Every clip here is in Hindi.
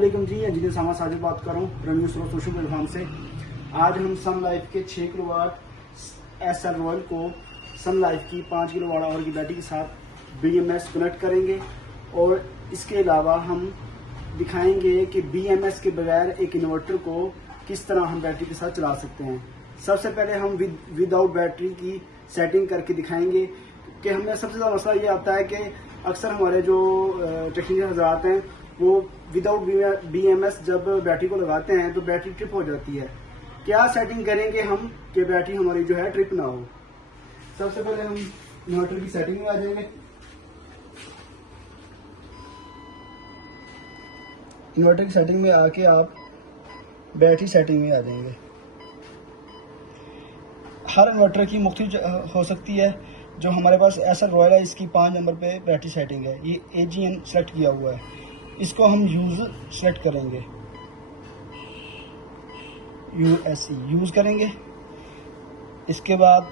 अस्सलाम जी, इंजीनियर सामा साजिद बात कर रहा हूँ रणवीर सोशल प्लेटफॉर्म से। आज हम सन लाइफ के 6 किलोवाट एसएल रॉयल को सन लाइफ की 5 किलोवाट आवर की बैटरी के साथ बीएमएस कनेक्ट करेंगे और इसके अलावा हम दिखाएंगे कि बीएमएस के बगैर एक इन्वर्टर को किस तरह हम बैटरी के साथ चला सकते हैं। सबसे पहले हम विदाउट बैटरी की सेटिंग करके दिखाएंगे कि हमें सबसे ज़्यादा मसला ये आता है कि अक्सर हमारे जो टेक्नीशियन हजरात हैं वो विदाउट बीएमएस जब बैटरी को लगाते हैं तो बैटरी ट्रिप हो जाती है। क्या सेटिंग करेंगे हम कि बैटरी हमारी जो है ट्रिप ना हो। सबसे पहले हम इन्वर्टर की सेटिंग में आ जाएंगे। इन्वर्टर की सेटिंग में आके आप बैटरी सेटिंग में आ जाएंगे। हर इन्वर्टर की मुख्तलिफ हो सकती है। जो हमारे पास एसएल रॉयल है इसकी 5 नंबर पे बैटरी सेटिंग है। ये AGN सेलेक्ट किया हुआ है। इसको हम यूज सेलेक्ट करेंगे, USE यूज करेंगे। इसके बाद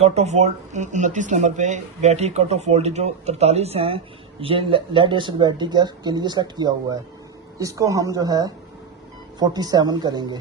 कट ऑफ वोल्ट 29 नंबर पे बैटरी कट ऑफ वोल्टेज जो 43 हैं ये लेड एसिड बैटरी के लिए सेलेक्ट किया हुआ है। इसको हम जो है 47 करेंगे।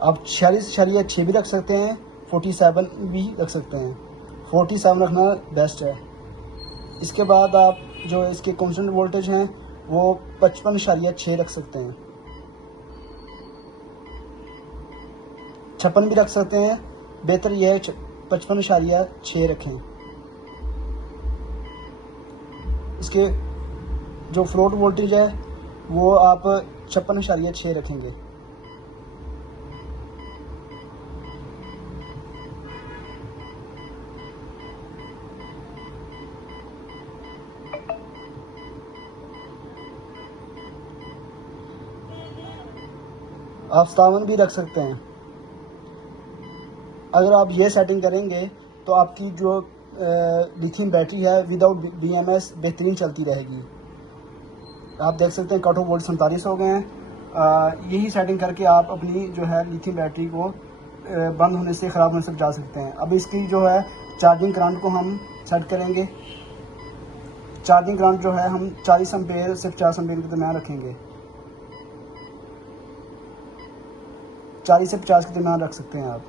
आप 46.6 भी रख सकते हैं, 47 भी रख सकते हैं। 47 रखना बेस्ट है। इसके बाद आप जो इसके कांस्टेंट वोल्टेज हैं वो 55.6 रख सकते हैं। 56 भी रख सकते हैं, बेहतर यह है 55.6 रखें। इसके जो फ्लोट वोल्टेज है वो आप 56.6 रखेंगे। आप 57 भी रख सकते हैं। अगर आप ये सेटिंग करेंगे तो आपकी जो लिथियम बैटरी है विदाउट बीएमएस बेहतरीन चलती रहेगी। आप देख सकते हैं कट ऑफ वोल्ट 47 हो गए हैं। यही सेटिंग करके आप अपनी जो है लिथियम बैटरी को बंद होने से, ख़राब होने से बचा सकते हैं। अब इसकी जो है चार्जिंग करंट को हम सेट करेंगे। चार्जिंग करंट जो है हम 40 एम्पेयर से 50 एम्पेयर के दरमियान रखेंगे। 40 से 50 के दरमियान रख सकते हैं आप।